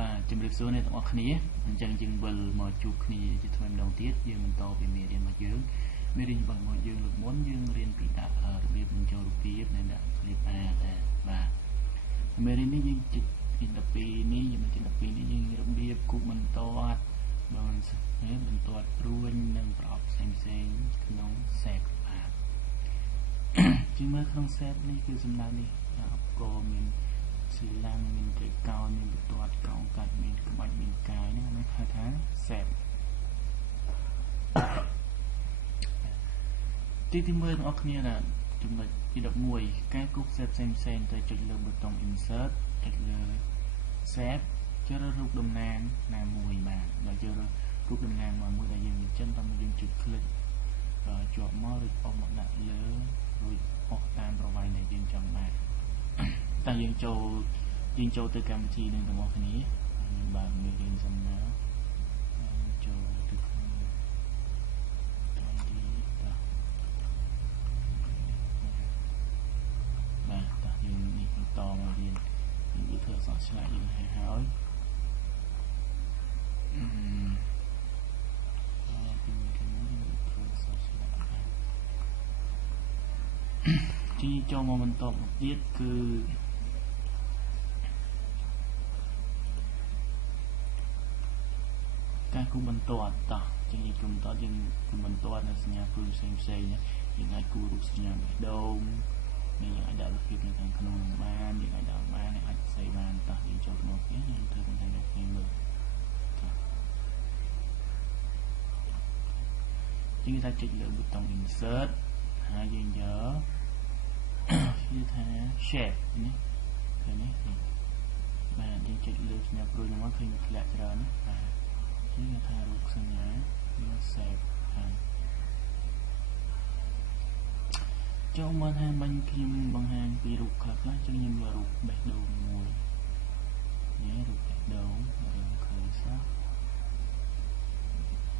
បាទជំរាបសួរអ្នកទាំងអស់គ្នាអញ្ចឹងយើងវិលមកជួបគ្នាជាថ្មីម្ដងទៀតយើងបន្តពីមេរៀនរបស់យើងមេរៀនរបស់យើងលើកមុនយើងរៀនពីដាក់របៀបបញ្ចូលរូបភាពនិងដាក់ clip art បាទមេរៀននេះយើងជិតទី12នេះយើងជិត12នេះយើងរបៀបគូសបន្ទាត់បាទបន្ទាត់ព្រួញនិងប្រអប់ផ្សេងក្នុង set បាទជាងមើលក្នុង set នេះគឺសំដៅនេះអបកមានស្លាំងមានកេកោមានបន្ទាត់កោងកាត់មានក្បាច់មានកាយហ្នឹងហៅថា set ទីមើលបងប្អូនគ្នាណាចំណុចទី11ការគូស set ផ្សេងទៅចុចលើប៊ូតុង insert ចុចលើ set ជ្រើសរើសរូបតំណាងណាមួយបាទដល់ជ្រើសរើសរូបតំណាងមួយដែលយើងបញ្ចេញតាមយើងចុច click ជាប់មករួចអុសមកដាក់លើរួចអុសតាមប្រវែងដែលយើងចង់បានតែយើងចូលទៅកម្មវិធីនឹងទាំងអស់គ្នាបាទមេរៀនសំណើចូលទៅក្នុងបាទតោះយើងនេះបន្តមករៀនយើងធ្វើអក្សរឆ្លាក់យើងហើយជាចូលមកបន្តមកទៀតគឺការគូបន្ទាត់តោះជាងគូបន្ទាត់យើងគូបន្ទាត់នៅសញ្ញាព្រួយផ្សេងយើងអាចគូរូបសញ្ញាបេះដូងនេះយើងអាចដាក់រូបភាពនៅខាងក្នុងនឹងបានយើងអាចដាក់បានអាចផ្សេងបានតោះយើងចូលមកនេះយើងធ្វើបន្ថែមនេះមើលជាងថាចុចលើប៊ូតុង insert ហើយយើងយកគឺថា shape នេះឃើញទេបាទយើងចុចលើសញ្ញាព្រួយមកឃើញធ្លាក់ច្រើនណាបាទនេះគេថារូបសញ្ញាវា save ហើយចូលមកថាបាញ់ខ្ញុំបង្ហាញពីរូបខ្លះចឹងខ្ញុំយករូបបេះដូងមួយនេះរូបបេះដូងឃើញសោះ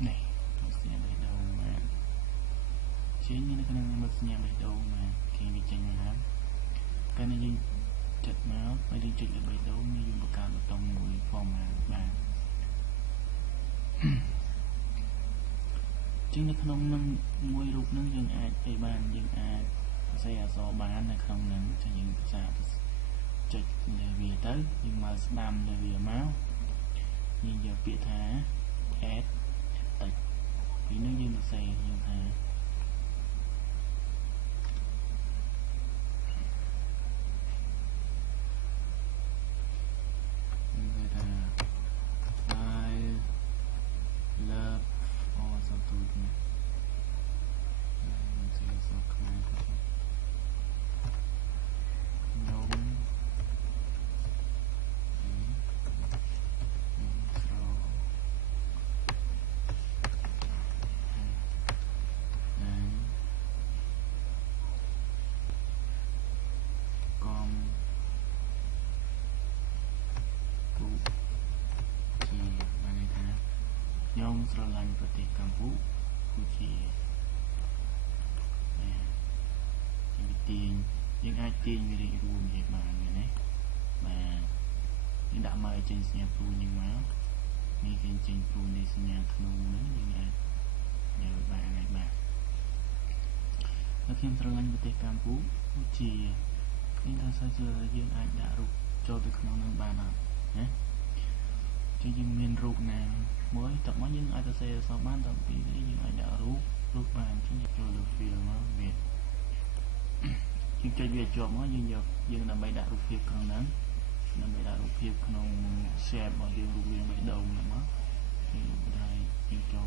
នេះសញ្ញាបេះដូងបាទជានៅក្នុងមុខសញ្ញាបេះដូងបាទគេវាចេញមកហើយកាលណាយើងចុចមកហើយយើងចុចលើបេះដូងនេះយើងបង្កើតប៊ូតុងមួយ format បាទជាងនៅក្នុងនឹងមួយរូបនឹងយើងអាចទៅបានយើងអាចសរសេរអក្សរបាននៅក្នុងនឹងចឹងយើងភាសាចុចលើវាទៅយើងមកស្ដាំលើវាមកយើងយកពាក្យថា add តិចពីនោះយើងសរសេរយើងថាខ្ញុំស្រឡាញ់ប្រទេសកម្ពុជាយើងអាចទាញវារៀបរួមវាបានណាបាទយើងដាក់មកចេញសញ្ញាព្រួយនេះមកនេះគេចេញព្រួយនៃសញ្ញាក្នុងហ្នឹងយើងអាចយកបានហើយបាទខ្ញុំស្រឡាញ់ប្រទេសកម្ពុជាខ្ញុំថាសាច់យើងអាចដាក់រូបចូលទៅក្នុងហ្នឹងបានអត់ណាយើងមានរូបណាមួយតមកយើងអាចសរសេរអក្សរបានតពីនេះយើងអាចដាក់រូបបានជាចូលលើ fill មកវាយើងចុចវាជាប់មកយើងដើម្បីដាក់រូបភាពក្នុងហ្នឹងដើម្បីដាក់រូបភាពក្នុង shape របស់យើងរូបរាងបេះដូងហ្នឹងមកយើងបណ្ដាញយើងចូល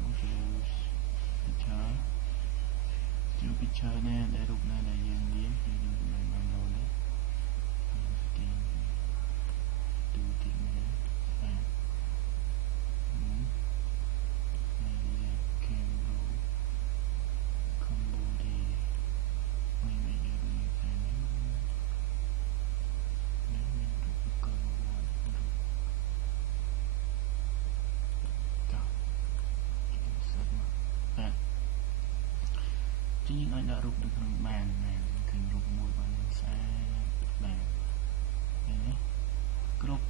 picture ណាដែលរូបណាដែលយើងមានយើងបានdownloadនេះទីនេះបាទយើងអាចដាក់រូបនៅក្នុងបានឃើញរូបមួយបានស្អាតបាទឃើញទេគ្រប់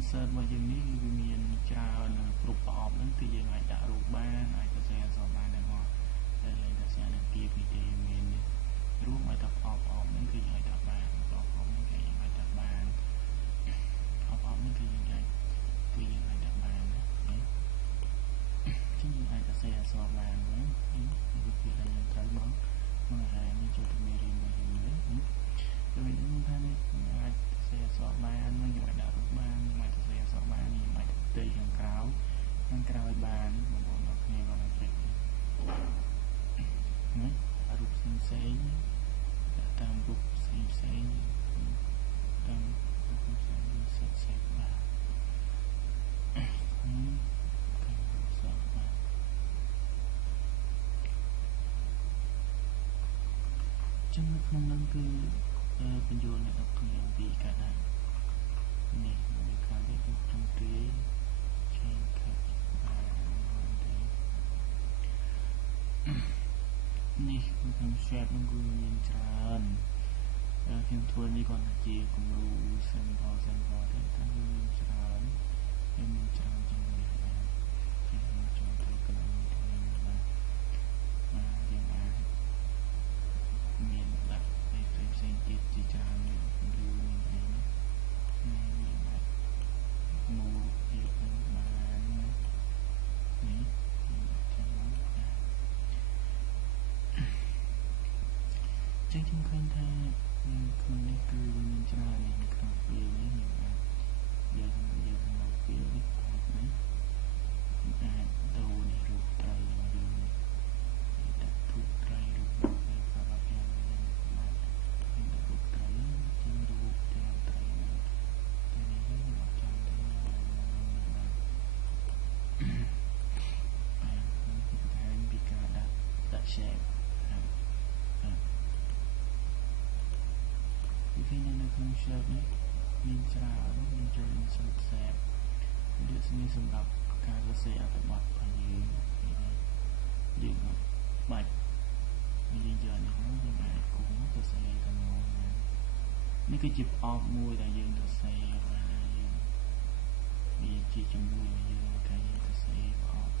insert មកយើងនេះគឺវាមានច្រើនគ្រប់ប្រអប់ហ្នឹងគឺយើងអាចដាក់រូបបានអាចសរសេរអក្សរបានទាំងអស់តែលេខតែសារនឹងពីពីទេមានរួមឲ្យតែប្រអប់ហ្នឹងគឺយើងអាចដាក់បានប្រអប់ហ្នឹងគឺយើងអាចដាក់បានប្រអប់ហ្នឹងគឺយើងអាចដាក់បានណាយើងអាចសរសេរអក្សរបានណានេះគឺដែលយើងត្រូវមកហើយនេះចូលទៅមេរៀនរបស់យើងនេះដូចនេះថានេះអាចសរសេរអក្សរបាននឹងយើងអាចដាក់រូបបានអាចសរសេរអក្សរបានយើងអាចផ្ទៃខាងក្រោយបានបងប្អូនអរគ្នាបានជិះណារូបផ្សេងតាមរូបផ្សេងតាមរូបផ្សេងបានចឹងនៅក្នុងនោះគឺបញ្យល់អ្នកទាំងគ្នាពីការដាក់នេះវាខាងនេះគឺក្នុងគ្រាchain cut នេះក្នុង shape នឹងគឺមានច្រើនខ្ញុំធ្វើនេះគាត់ថាជាគំរូ sample ទេតែមានច្រើនជាងនេះបាទខ្ញុំចូលទៅកន្លែងនេះបាទយើងអាចមានដាក់ផ្សេងទៀតជាច្រើនឬមានអីនេះយើងអាចមកទៀតបាននេះចឹងខ្ញុំឃើញថាក្នុងនេះគឺមានច្រើននេះក្នុងពេលនេះយើងអាចមកពេលនេះអាចដូរនេះរូបត្រីរបស់យើងនេះដាក់រូបត្រីរូបនេះប្រាប់យ៉ាងនេះបាទដាក់រូបត្រីជារូបទាំងត្រីនេះតែនេះយើងអត់ចាំទេបាទគឺបន្ថែមពីការដាក់ shape ពីនៅក្នុង shape នេះមានច្រើនមានចូល insert shape វាសម្រាប់ការសរសេរអត្ថបទរបស់យើងបាច់យើងយកនេះមកយើងអាចគុំសរសេរទៅមកនេះគឺជាប្រអប់មួយដែលយើងសរសេរបានវាជាជំនួយឲ្យយើងការសរសេរប្រអប់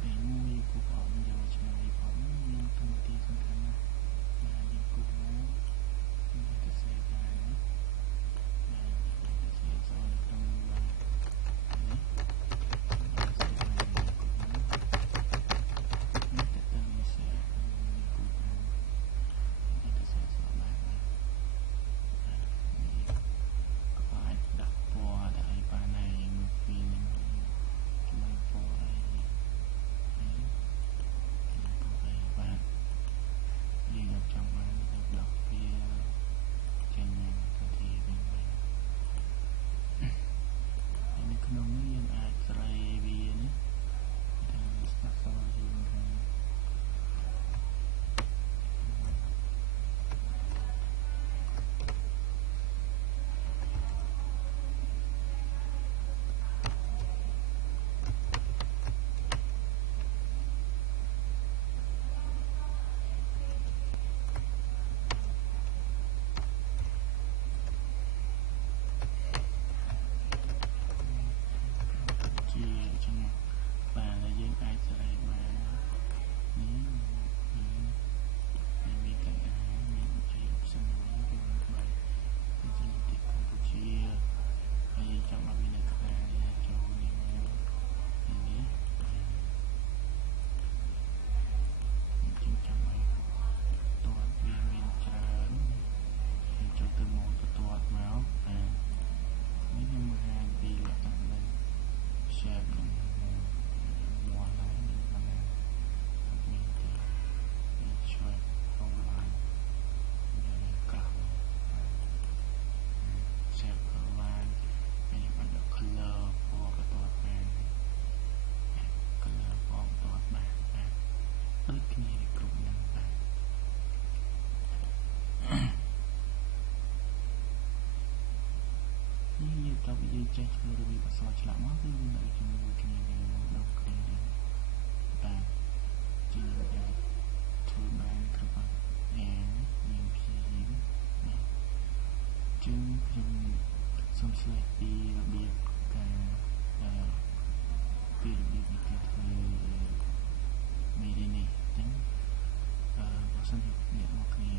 ពេលមួយគូប្រអប់យកឆ្លើយប្រអប់មានទំនួលទីសំខាន់ណាស់បានយើងគុំមកយើងសរសេរបានណាសរសេរចូលក្នុងបានតើយើងចេះធ្វើរបៀបអក្សរឆ្លាក់មកគឺនៅជាមួយគ្នាដល់គ្នាបាទជាអាចធ្វើបានគ្រប់យ៉ាងមានព្យាយាមជើងខ្ញុំស សូមឆ្លើយពីរបៀបការពីរបៀបនៃការធ្វើមេរៀននេះអញ្ចឹងបើសិនជាអ្នកមកគ្នា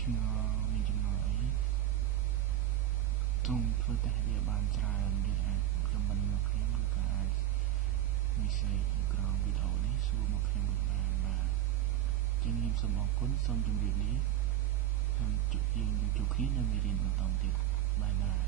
ឆ្ងល់មានចំណុចអីសូមធ្វើតេស្តវាបានច្រើនយើងអាចខមមិនមកខ្ញុំឬក៏អាចមានសេចក្រោមវីដេអូនេះសួរមកខ្ញុំបានបាទអញ្ចឹងខ្ញុំសូមអរគុណសូមជម្រាបលាសូមជួបគ្នានៅមេរៀនបន្តទៀតបាយបាយ